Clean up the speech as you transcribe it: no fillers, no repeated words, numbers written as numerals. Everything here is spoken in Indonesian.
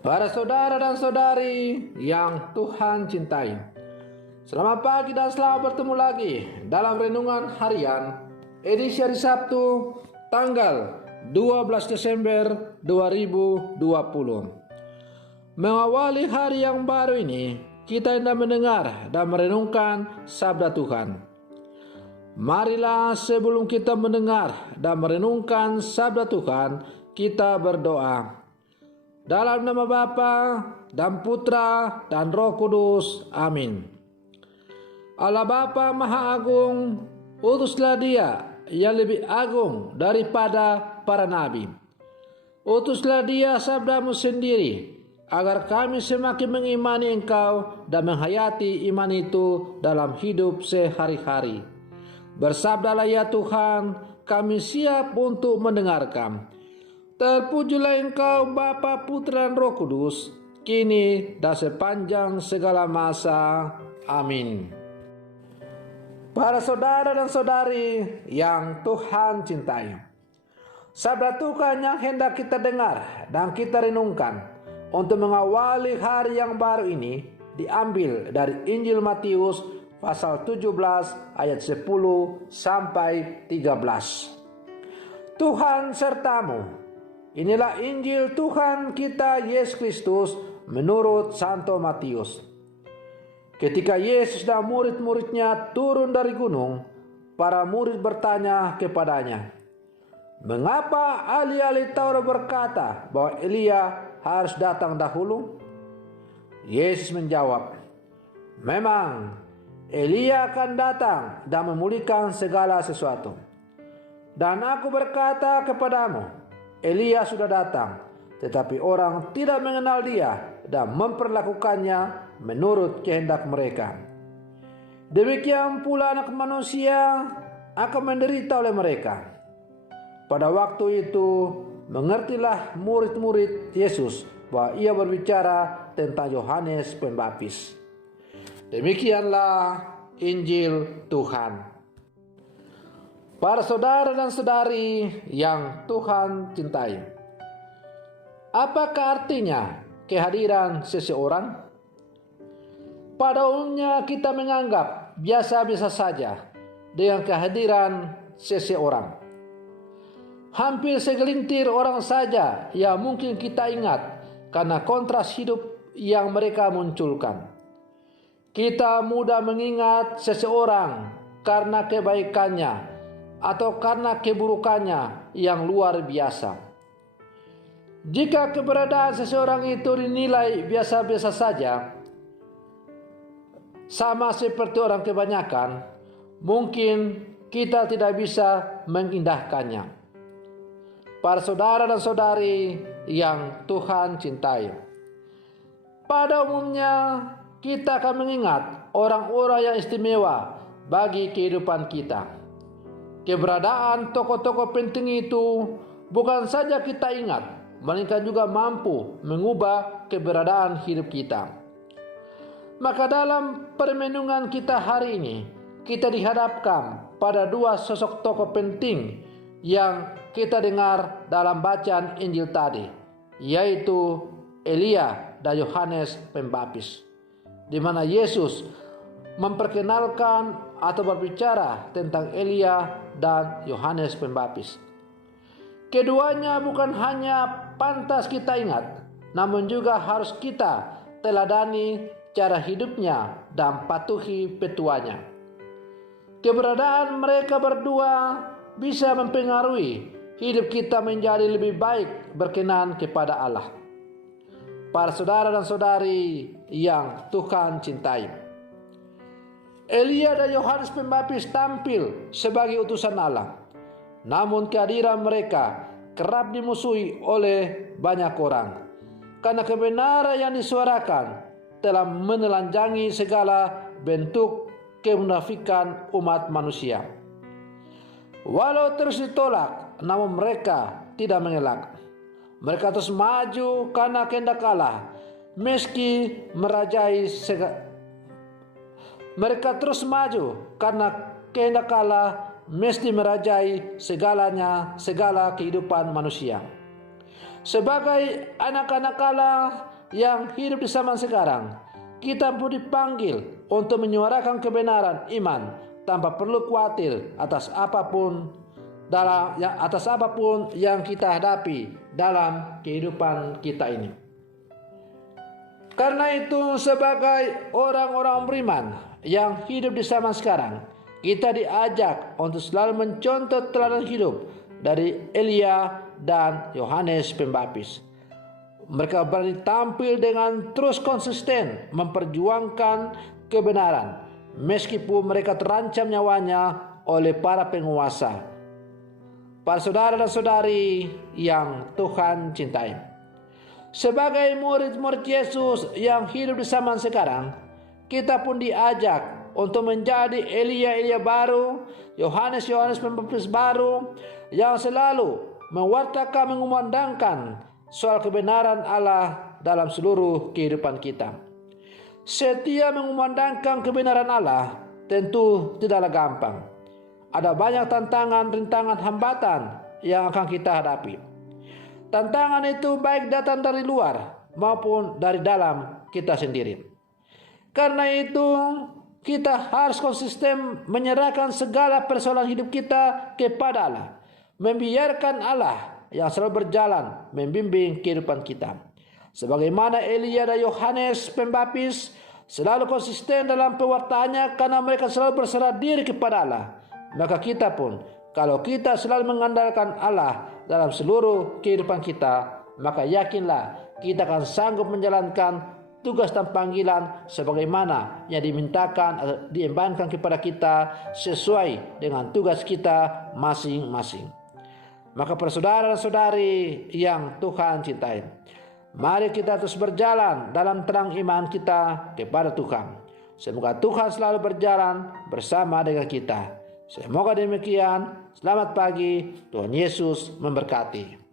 Para saudara dan saudari yang Tuhan cintai, selamat pagi dan selamat bertemu lagi dalam Renungan Harian edisi hari Sabtu tanggal 12 Desember 2020. Mengawali hari yang baru ini, kita hendak mendengar dan merenungkan sabda Tuhan. Marilah sebelum kita mendengar dan merenungkan sabda Tuhan, kita berdoa. Dalam nama Bapa dan Putra dan Roh Kudus. Amin. Allah Bapa Maha Agung, utuslah Dia yang lebih agung daripada para nabi. Utuslah Dia sabdamu sendiri, agar kami semakin mengimani Engkau dan menghayati iman itu dalam hidup sehari-hari. Bersabdalah ya Tuhan, kami siap untuk mendengarkan. Terpujilah Engkau Bapa, Putra dan Roh Kudus, kini dan sepanjang segala masa. Amin. Para saudara dan saudari yang Tuhan cintai, sabda Tuhan yang hendak kita dengar dan kita renungkan untuk mengawali hari yang baru ini diambil dari Injil Matius pasal 17 ayat 10 sampai 13. Tuhan sertamu. Inilah Injil Tuhan kita Yesus Kristus menurut Santo Matius. Ketika Yesus dan murid-muridnya turun dari gunung, para murid bertanya kepadanya, "Mengapa ahli-ahli Taurat berkata bahwa Elia harus datang dahulu?" Yesus menjawab, "Memang Elia akan datang dan memulihkan segala sesuatu. Dan aku berkata kepadamu, Elia sudah datang, tetapi orang tidak mengenal dia dan memperlakukannya menurut kehendak mereka. Demikian pula Anak Manusia akan menderita oleh mereka." Pada waktu itu mengertilah murid-murid Yesus bahwa ia berbicara tentang Yohanes Pembaptis. Demikianlah Injil Tuhan. Para saudara dan saudari yang Tuhan cintai, apakah artinya kehadiran seseorang? Pada umumnya kita menganggap biasa-biasa saja dengan kehadiran seseorang. Hampir segelintir orang saja yang mungkin kita ingat karena kontras hidup yang mereka munculkan. Kita mudah mengingat seseorang karena kebaikannya atau karena keburukannya yang luar biasa. Jika keberadaan seseorang itu dinilai biasa-biasa saja, sama seperti orang kebanyakan, mungkin kita tidak bisa mengindahkannya. Para saudara dan saudari yang Tuhan cintai, pada umumnya kita akan mengingat orang-orang yang istimewa bagi kehidupan kita. Keberadaan tokoh-tokoh penting itu bukan saja kita ingat, melainkan juga mampu mengubah keberadaan hidup kita. Maka dalam permenungan kita hari ini, kita dihadapkan pada dua sosok tokoh penting yang kita dengar dalam bacaan Injil tadi, yaitu Elia dan Yohanes Pembaptis, di mana Yesus memperkenalkan atau berbicara tentang Elia dan Yohanes Pembaptis. Keduanya bukan hanya pantas kita ingat, namun juga harus kita teladani cara hidupnya dan patuhi petuanya. Keberadaan mereka berdua bisa mempengaruhi hidup kita menjadi lebih baik berkenan kepada Allah. Para saudara dan saudari yang Tuhan cintai, Elia dan Yohanes Pembaptis tampil sebagai utusan Allah. Namun kehadiran mereka kerap dimusuhi oleh banyak orang, karena kebenaran yang disuarakan telah menelanjangi segala bentuk kemunafikan umat manusia. Walau terus ditolak, namun mereka tidak mengelak. Mereka terus maju karena kehendak Allah, meski merajai Mereka terus maju karena kehendak Allah mesti merajai segala kehidupan manusia. Sebagai anak-anak Allah, yang hidup di zaman sekarang, kita pun dipanggil untuk menyuarakan kebenaran iman tanpa perlu khawatir atas apapun yang kita hadapi dalam kehidupan kita ini. Karena itu, sebagai orang-orang beriman yang hidup di zaman sekarang, kita diajak untuk selalu mencontoh teladan hidup dari Elia dan Yohanes Pembaptis. Mereka berani tampil dengan terus konsisten memperjuangkan kebenaran, meskipun mereka terancam nyawanya oleh para penguasa. Para saudara dan saudari yang Tuhan cintai, sebagai murid-murid Yesus yang hidup di zaman sekarang, kita pun diajak untuk menjadi Elia baru, Yohanes Pembaptis baru, yang selalu mewartakan, mengumandangkan soal kebenaran Allah dalam seluruh kehidupan kita. Setia mengumandangkan kebenaran Allah tentu tidaklah gampang. Ada banyak tantangan, rintangan, hambatan yang akan kita hadapi. Tantangan itu baik datang dari luar maupun dari dalam kita sendiri. Karena itu, kita harus konsisten menyerahkan segala persoalan hidup kita kepada Allah, membiarkan Allah yang selalu berjalan membimbing kehidupan kita. Sebagaimana Elia dan Yohanes Pembaptis selalu konsisten dalam pewartaannya karena mereka selalu berserah diri kepada Allah, maka kita pun, kalau kita selalu mengandalkan Allah dalam seluruh kehidupan kita, maka yakinlah kita akan sanggup menjalankan tugas dan panggilan sebagaimana yang dimintakan atau diembankan kepada kita sesuai dengan tugas kita masing-masing. Maka para saudara dan saudari yang Tuhan cintai, mari kita terus berjalan dalam terang iman kita kepada Tuhan. Semoga Tuhan selalu berjalan bersama dengan kita. Semoga demikian. Selamat pagi. Tuhan Yesus memberkati.